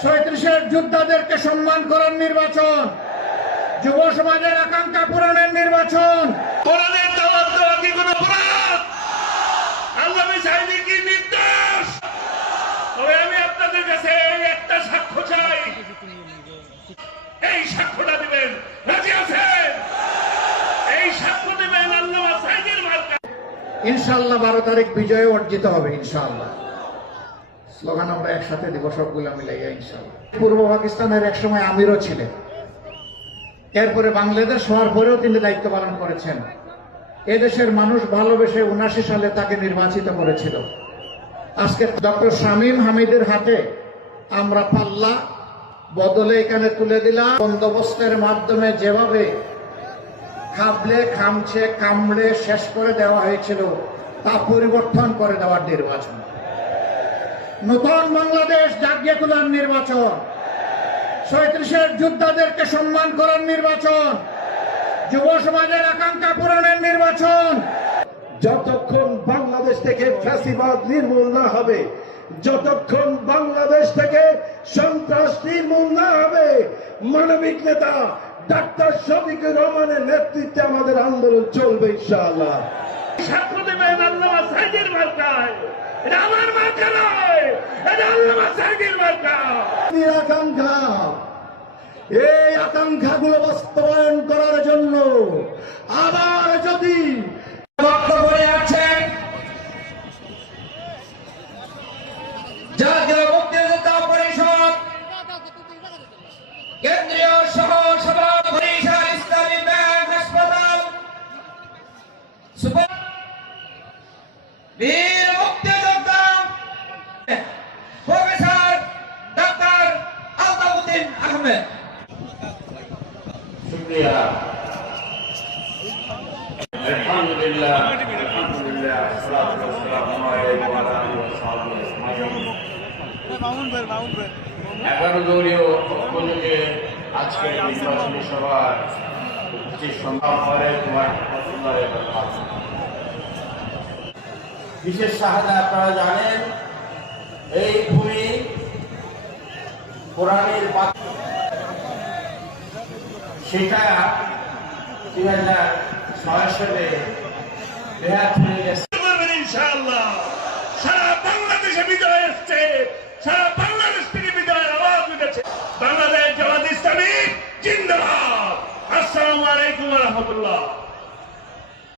37 যোদ্ধাদেরকে সম্মান করার নির্বাচন, যুব সমাজের আকাঙ্ক্ষা পূরণের নির্বাচন। কোরআনের দাওয়াত দেওয়া কি কোনো অপরাধ? আল্লাহ চাইনি কি নির্দেশ? তবে আমি আপনাদের কাছে একটা সাক্ষ্য চাই, এই সাক্ষ্যটা দিবেন, রাজি আছেন? এই সাক্ষ্য দিবেন আল্লাহ সাইদের মার্কা। ইনশাআল্লাহ 12 তারিখ বিজয় অর্জিত হবে ইনশাআল্লাহ। স্লোগান আমরা একসাথে দিব সবগুলো মিলাইয়া ইনশাআল্লাহ। পূর্ব পাকিস্তানের একসময় আমিরও ছিলেন, এরপরে বাংলাদেশ হওয়ার পরেও তিনি দায়িত্ব পালন করেছেন। এদেশের মানুষ ভালোবেসে 79 সালে তাকে নির্বাচিত করেছিল। আজকে ডক্টর শামীম হামিদের হাতে আমরা পাল্লা বদলে এখানে তুলে দিলাম। বন্দোবস্তের মাধ্যমে যেভাবে খাবলে খামছে কামড়ে শেষ করে দেওয়া হয়েছিল তা পরিবর্তন করে দেওয়ার নির্বাচন, নতুন বাংলাদেশ জাগিয়ে তোলার নির্বাচন, 37 যোদ্ধাদেরকে সম্মান করার নির্বাচন, যুব সমাজের আকাঙ্ক্ষা পূরণের নির্বাচন। যতক্ষণ বাংলাদেশ থেকে ফ্যাসিবাদ নির্মূল না হবে, যতক্ষণ বাংলাদেশ থেকে সন্ত্রাস নির্মূল না হবে, মানবিক নেতা ডাক্তার শফিকুর রহমানের নেতৃত্বে আমাদের আন্দোলন চলবে ইনশাআল্লাহ। সাক্ষ্য দেবেন আল্লাহ সাইদের মার্কায়। এটা আমার মার্কা নয়, এটা আল্লাহ সাইদের মার্কা। আকাঙ্ক্ষা, এই আকাঙ্ক্ষাগুলো বাস্তবায়ন করার জন্য আবার যদি বক্তব্যে আছেন জাতীয় মুক্তিযোদ্ধা পরিষদ কেন্দ্রীয় সহ সভাপতি ইসলামী ব্যাংক হাসপাতাল বীর মুক্তিযোদ্ধা প্রফেসর ডক্টর আলতাফউদ্দিন আহমেদ। শুকরিয়া। আলহামদুলিল্লাহ, আলহামদুলিল্লাহ, সালাতু ওয়াসসালামু আলাইহি ওয়া আলিহি ওয়া সাহবিহি আজমাইন। 11 দলীয় পক্ষে আজকে নির্বাচনী সভার যে বিশেষ শাহাদা আপনারা জানেন, এই ভূমি কোরআনের সেটা 2006 সালে বেহাত হয়ে গেছে। ইনশাআল্লাহ সারা বাংলাদেশে বিজয় এসছে, সারা বাংলাদেশ থেকে বিজয়ের আওয়াজ উঠেছে। বাংলাদেশ জামাত ইসলামী জিন্দাবাদ। আসসালামু আলাইকুম ওয়া রাহমাতুল্লাহ।